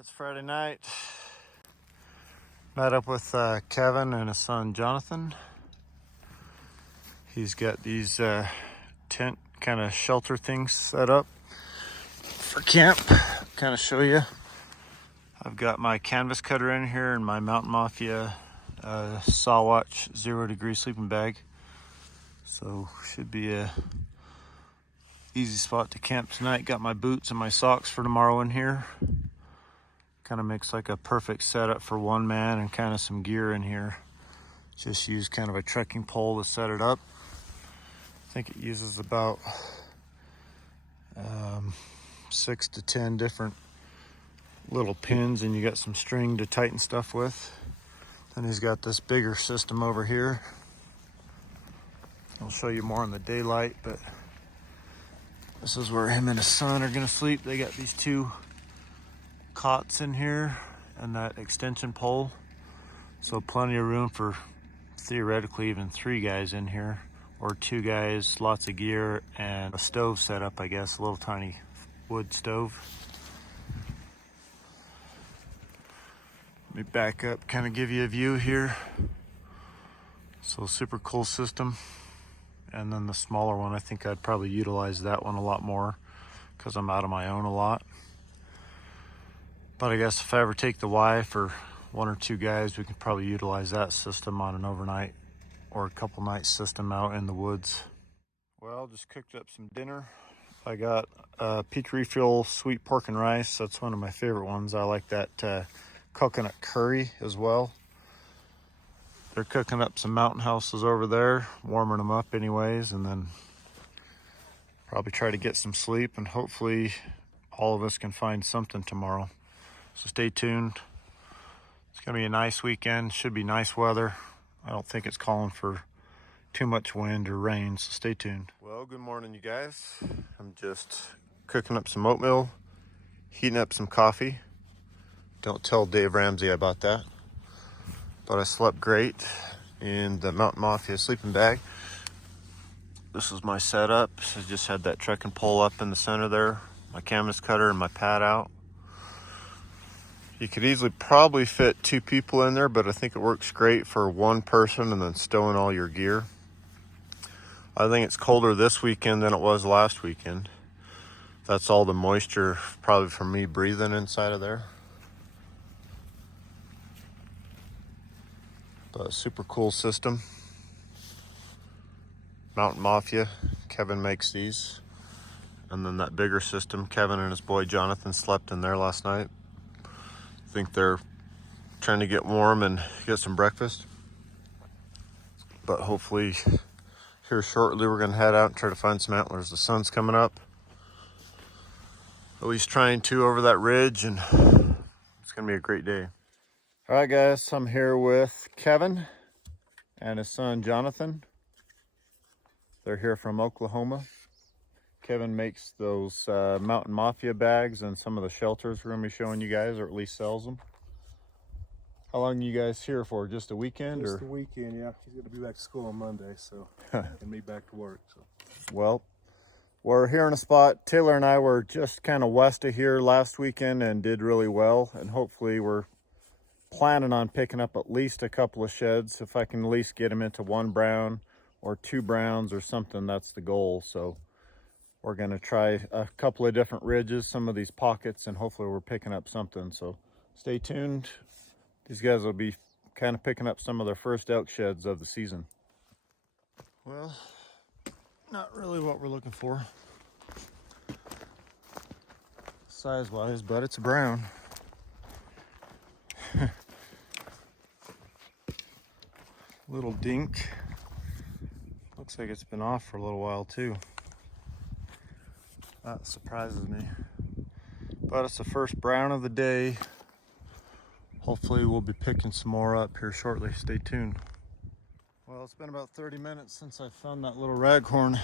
It's Friday night. Met up with Kevin and his son Jonathan. He's got these tent kind of shelter things set up for camp. Kind of show you. I've got my canvas cutter in here and my Mountain Mafia Sawatch 0 degree sleeping bag. So should be a easy spot to camp tonight. Got my boots and my socks for tomorrow in here. Kind of makes like a perfect setup for one man and kind of some gear in here. Just use kind of a trekking pole to set it up. I think it uses about 6 to 10 different little pins, and you got some string to tighten stuff with. Then he's got this bigger system over here. I'll show you more in the daylight, but this is where him and his son are gonna sleep. They got these two cots in here and that extension pole. So plenty of room for theoretically even 3 guys in here, or 2 guys, lots of gear, and a stove set up, I guess, a little tiny wood stove. Let me back up, kind of give you a view here. So super cool system. And then the smaller one, I think I'd probably utilize that one a lot more because I'm out on my own a lot. But I guess if I ever take the wife or 1 or 2 guys, we could probably utilize that system on an overnight or a couple nights system out in the woods. Well, just cooked up some dinner. I got Peak Refill sweet pork and rice. That's one of my favorite ones. I like that coconut curry as well. They're cooking up some mountain houses over there, warming them up anyways, and then probably try to get some sleep, and hopefully all of us can find something tomorrow. So stay tuned. It's gonna be a nice weekend. Should be nice weather. I don't think it's calling for too much wind or rain, so stay tuned. Well, good morning, you guys. I'm just cooking up some oatmeal, heating up some coffee. Don't tell Dave Ramsey about that. But I slept great in the Mountain Mafia sleeping bag. This is my setup. So I just had that trekking pole up in the center there, my canvas cutter and my pad out. You could easily probably fit 2 people in there, but I think it works great for 1 person and then stowing all your gear. I think it's colder this weekend than it was last weekend. That's all the moisture probably from me breathing inside of there. But a super cool system. Mountain Mafia, Kevin makes these. And then that bigger system, Kevin and his boy Jonathan slept in there last night. I think they're trying to get warm and get some breakfast. But hopefully here shortly we're gonna head out and try to find some antlers. The sun's coming up. At least trying to over that ridge, and it's gonna be a great day. All right, guys, I'm here with Kevin and his son Jonathan. They're here from Oklahoma. Kevin makes those Mountain Mafia bags and some of the shelters we're gonna be showing you guys, or at least sells them. How long are you guys here for? Just a weekend? Just a weekend, yeah. He's gonna be back to school on Monday, so and me back to work. So. Well, we're here in a spot. Taylor and I were just kind of west of here last weekend and did really well, and hopefully we're planning on picking up at least a couple of sheds. If I can at least get them into 1 brown or 2 browns or something, that's the goal. So we're going to try a couple of different ridges, some of these pockets, and hopefully we're picking up something. So stay tuned. These guys will be kind of picking up some of their first elk sheds of the season. Well, not really what we're looking for size-wise, but it's a brown. Little dink. Looks like it's been off for a little while too. That surprises me. But it's the first brown of the day. Hopefully we'll be picking some more up here shortly. Stay tuned. Well, it's been about 30 minutes since I found that little raghorn.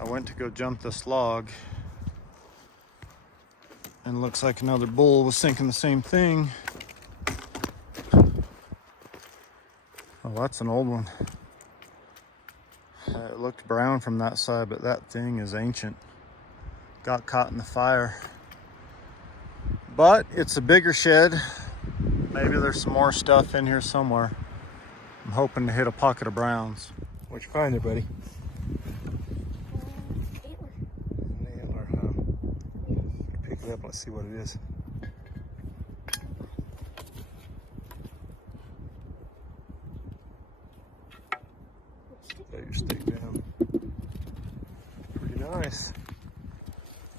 I went to go jump this log, and looks like another bull was thinking the same thing. Oh, that's an old one. It looked brown from that side, but that thing is ancient. Got caught in the fire. But it's a bigger shed. Maybe there's some more stuff in here somewhere. I'm hoping to hit a pocket of browns. What'd you find there, buddy? Antler. An antler, huh? Pick it up. Let's see what it is. Let your stick down. Pretty nice.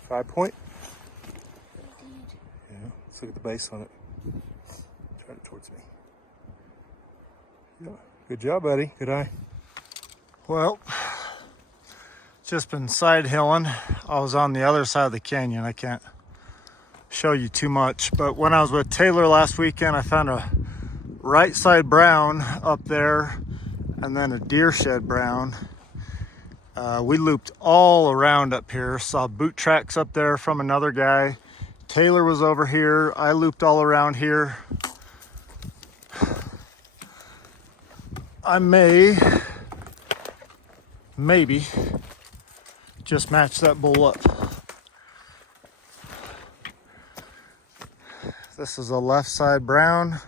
5 point. Yeah. Let's look at the base on it. Turn it towards me. Yeah. Good job, buddy. Good eye. Well, just been side hilling. I was on the other side of the canyon. I can't show you too much, but when I was with Taylor last weekend, I found a right side brown up there and then a deer shed brown. We looped all around up here, saw boot tracks up there from another guy. Taylor was over here. I looped all around here. I maybe just match that bull up. This is a left side brown.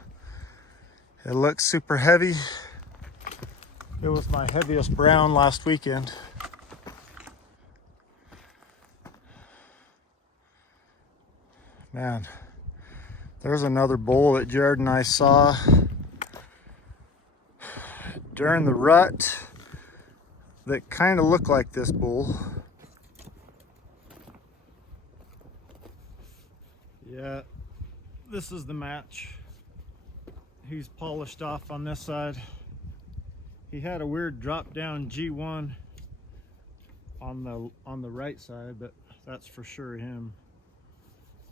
It looks super heavy. It was my heaviest brown last weekend. Man, there's another bull that Jared and I saw during the rut that kind of looked like this bull. Yeah, this is the match. He's polished off on this side. He had a weird drop down G1 on the right side, but that's for sure him.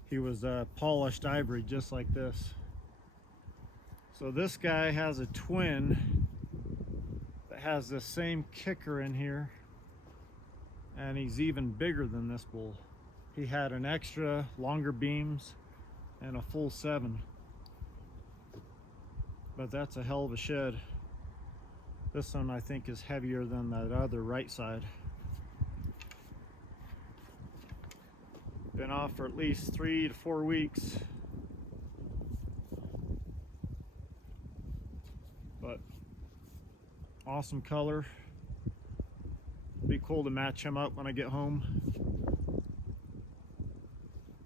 He was polished ivory just like this. So this guy has a twin that has the same kicker in here, and he's even bigger than this bull. He had an extra longer beams and a full 7. But that's a hell of a shed. This one I think is heavier than that other right side. Been off for at least 3 to 4 weeks. But awesome color. Be cool to match him up when I get home.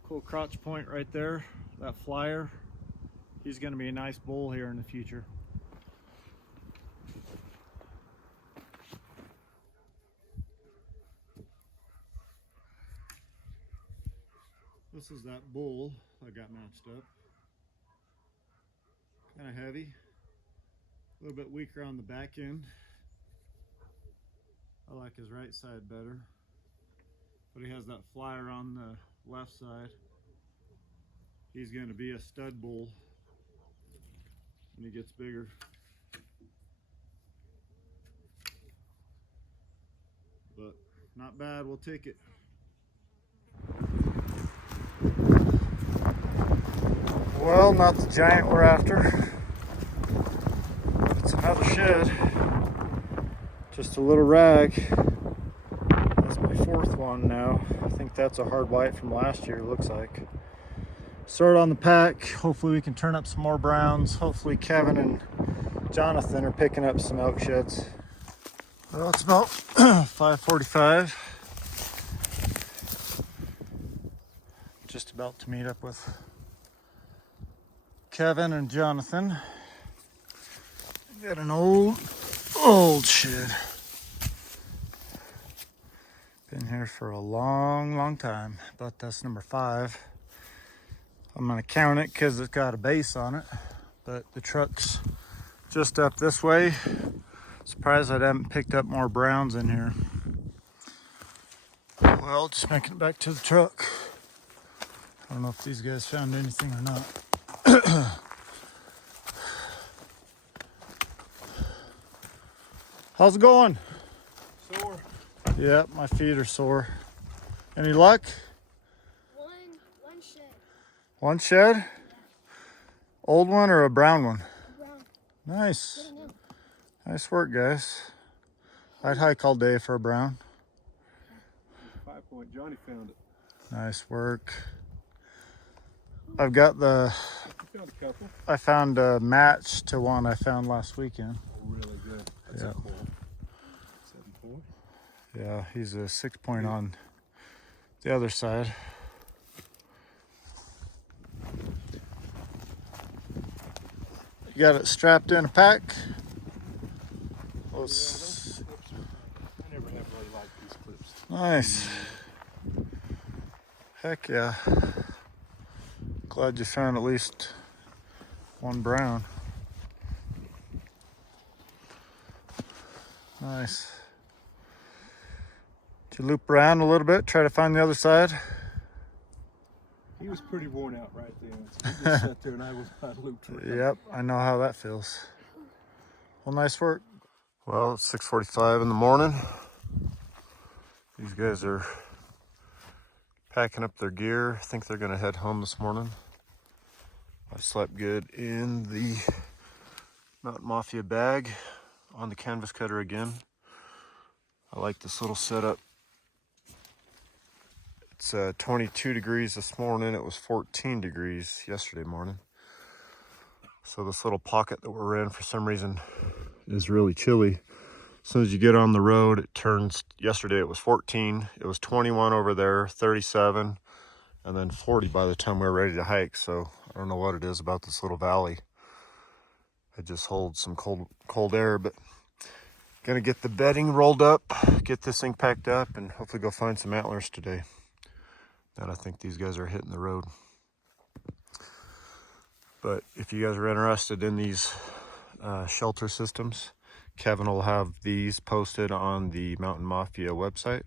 Cool crotch point right there, that flyer. He's gonna be a nice bull here in the future. This is that bull I got matched up. Kind of heavy, a little bit weaker on the back end. I like his right side better, but he has that flyer on the left side. He's going to be a stud bull when he gets bigger. But not bad, we'll take it. Well, not the giant we're after. It's another shed. Just a little rag. That's my 4th one now. I think that's a hard white from last year, looks like. Start on the pack. Hopefully we can turn up some more browns. Hopefully Kevin and Jonathan are picking up some elk sheds. Well, it's about 5:45. Just about to meet up with Kevin and Jonathan. Got an old shed. Been here for a long time, but that's number 5. I'm gonna count it because it's got a base on it, but the truck's just up this way. Surprised I haven't picked up more browns in here. Well, just making it back to the truck. I don't know if these guys found anything or not. How's it going? Sore. Yep, my feet are sore. Any luck? One shed. One shed? Yeah. Old one or a brown one? A brown. Nice. Nice work, guys. I'd hike all day for a brown. 5 point. Johnny found it. Nice work. I've got the, You found a couple. I found a match to one I found last weekend. Oh, really good. That's Yeah. a cool 7-point. Yeah, he's a 6-point on the other side. You got it strapped in a pack. Those clips are, I never have really liked these clips. Nice. Heck yeah. Glad you found at least one brown. Nice. Did you loop around a little bit, try to find the other side? He was pretty worn out right then. So he just sat there and I looped around. Yep, I know how that feels. Well, nice work. Well, it's 6:45 in the morning. These guys are packing up their gear. I think they're gonna head home this morning. I slept good in the Mountain Mafia bag on the canvas cutter again. I like this little setup. It's 22 degrees this morning. It was 14 degrees yesterday morning. So this little pocket that we're in for some reason is really chilly. As soon as you get on the road, it turns, yesterday it was 14, it was 21 over there, 37, and then 40 by the time we were ready to hike. So I don't know what it is about this little valley. It just holds some cold air, but gonna get the bedding rolled up, get this thing packed up, and hopefully go find some antlers today. And I think these guys are hitting the road. But if you guys are interested in these shelter systems, Kevin will have these posted on the Mountain Mafia website.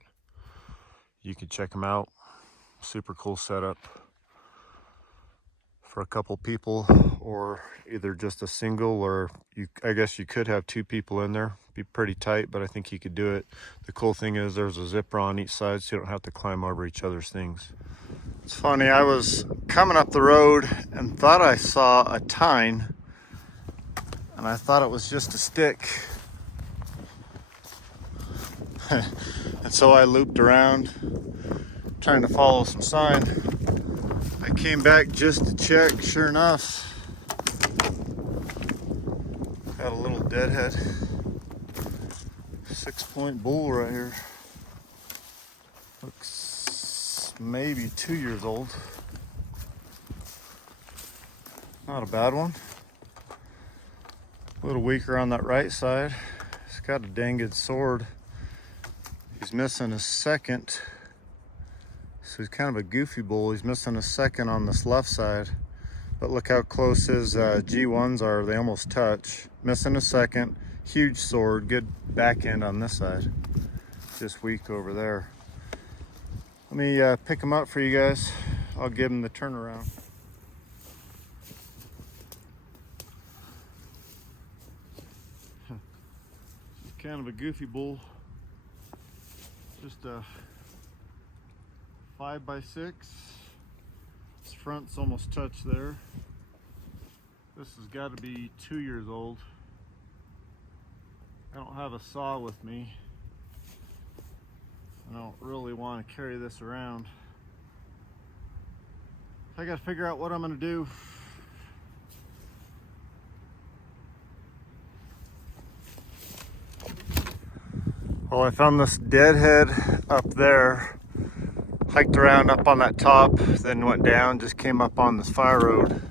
You can check them out. Super cool setup for a couple people, or either just a single, or I guess you could have 2 people in there. Be pretty tight, but I think you could do it. The cool thing is there's a zipper on each side, so you don't have to climb over each other's things. It's funny, I was coming up the road and thought I saw a tine, and I thought it was just a stick. And so I looped around trying to follow some sign. I came back just to check. Sure enough, got a little deadhead 6-point bull right here. Looks maybe 2 years old. Not a bad one. A little weaker on that right side. He's got a dang good sword. He's missing a second. So he's kind of a goofy bull. He's missing a second on this left side. But look how close his G1s are. They almost touch. Missing a second. Huge sword. Good back end on this side. Just weak over there. Let me pick him up for you guys. I'll give him the turnaround. Kind of a goofy bull. Just a 5x6. His front's almost touched there. This has got to be 2 years old. I don't have a saw with me. I don't really want to carry this around. I got to figure out what I'm going to do. Well, I found this deadhead up there, hiked around up on that top, then went down, just came up on this fire road.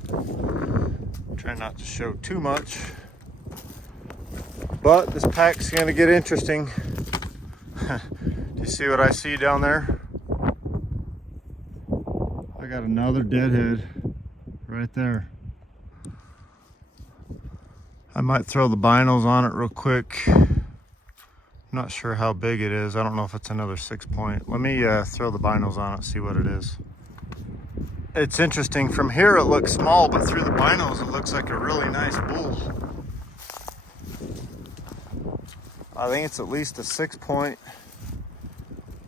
Try not to show too much, but this pack's gonna get interesting. Do you see what I see down there? I got another deadhead right there. I might throw the binos on it real quick. Not sure how big it is. I don't know if it's another 6-point. Let me throw the binos on it, see what it is. It's interesting. From here it looks small, but through the binos it looks like a really nice bull. I think it's at least a 6-point,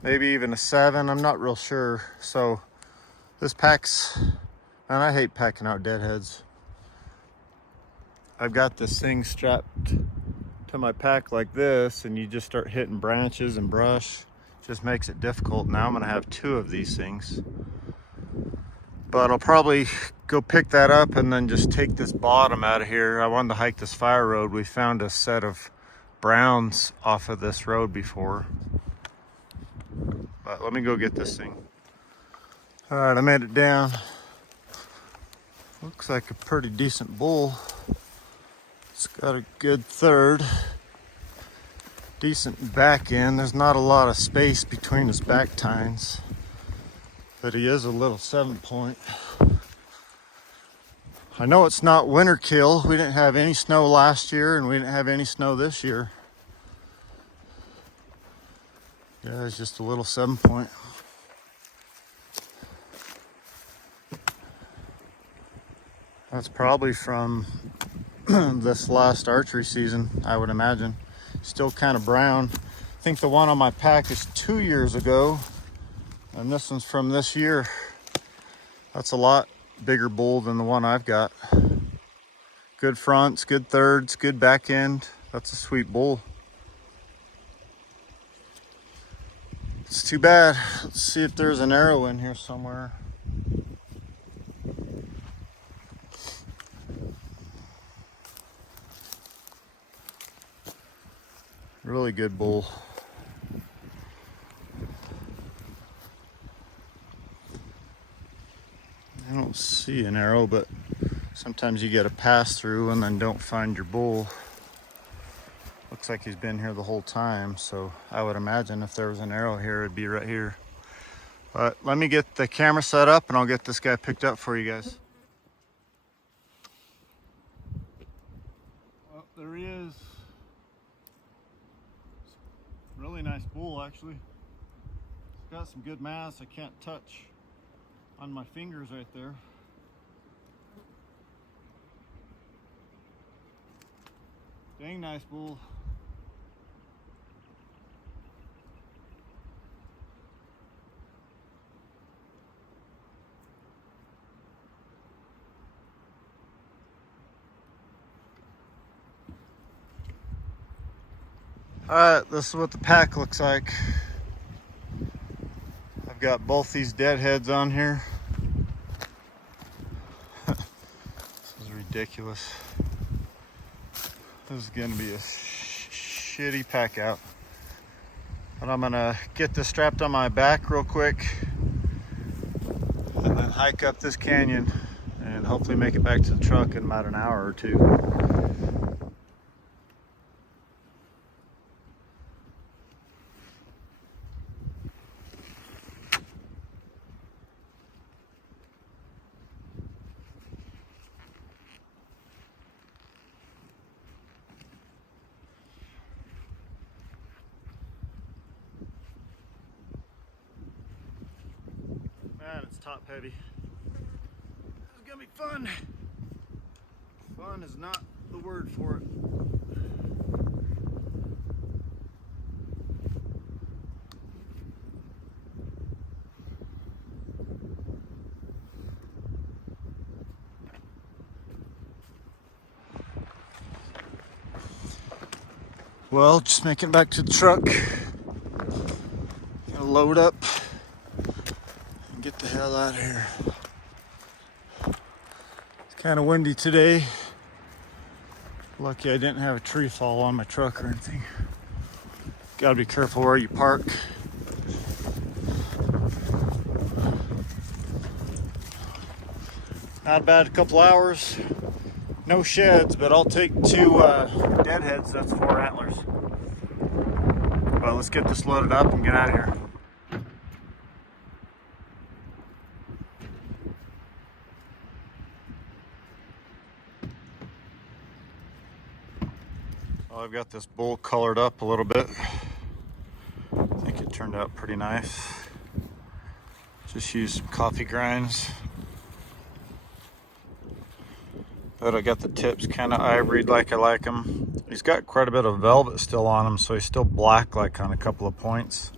maybe even a 7. I'm not real sure. So this pack's, and I hate packing out deadheads. I've got this thing strapped to my pack like this, and you just start hitting branches and brush. Just makes it difficult. Now I'm gonna have 2 of these things. But I'll probably go pick that up and then just take this bottom out of here. I wanted to hike this fire road. We found a set of browns off of this road before. But let me go get this thing. All right, I made it down. Looks like a pretty decent bull. It's got a good third. Decent back end. There's not a lot of space between his back tines, but he is a little 7-point. I know it's not winter kill. We didn't have any snow last year and we didn't have any snow this year. Yeah, it's just a little 7-point. That's probably from this last archery season, I would imagine. Still kind of brown. I think the one on my pack is 2 years ago, and this one's from this year. That's a lot bigger bull than the one I've got. Good fronts, good thirds, good back end. That's a sweet bull. It's too bad. Let's see if there's an arrow in here somewhere. Really good bull. I don't see an arrow, but sometimes you get a pass through and then don't find your bull. Looks like he's been here the whole time, so I would imagine if there was an arrow here, it'd be right here. But let me get the camera set up and I'll get this guy picked up for you guys. Well, there he is. Really nice bull, actually. It's got some good mass. I can't touch on my fingers right there. Dang nice bull. Alright, this is what the pack looks like. I've got both these deadheads on here. This is ridiculous. This is gonna be a shitty pack out. But I'm gonna get this strapped on my back real quick and then hike up this canyon and hopefully make it back to the truck in about an hour or two. Man, it's top heavy. This is gonna be fun. Fun is not the word for it. Well, just making it back to the truck. Gonna load up. Get the hell out of here. It's kind of windy today. Lucky I didn't have a tree fall on my truck or anything. Gotta be careful where you park. Not bad, a couple hours. No sheds, but I'll take 2 deadheads. That's 4 antlers. But let's get this loaded up and get out of here. Well, I've got this bull colored up a little bit. I think it turned out pretty nice. Just used some coffee grinds. But I got the tips kind of ivoried like I like them. He's got quite a bit of velvet still on him, so he's still black like on a couple of points.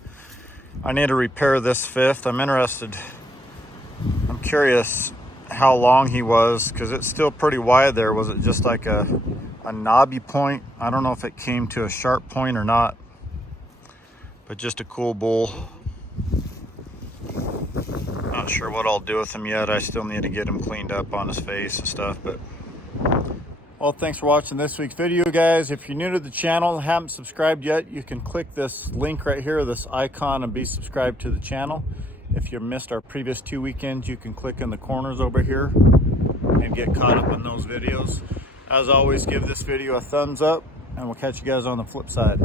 I need to repair this 5th. I'm curious how long he was, because it's still pretty wide there. Was it just like a knobby point? I don't know if it came to a sharp point or not, but just a cool bull. Not not sure what I'll do with him yet. I still need to get him cleaned up on his face and stuff, but well, thanks for watching this week's video, guys. If you're new to the channel, haven't subscribed yet, you can click this link right here, this icon, and be subscribed to the channel. If you missed our previous 2 weekends, you can click in the corners over here and get caught up in those videos. As always, give this video a thumbs up, and we'll catch you guys on the flip side.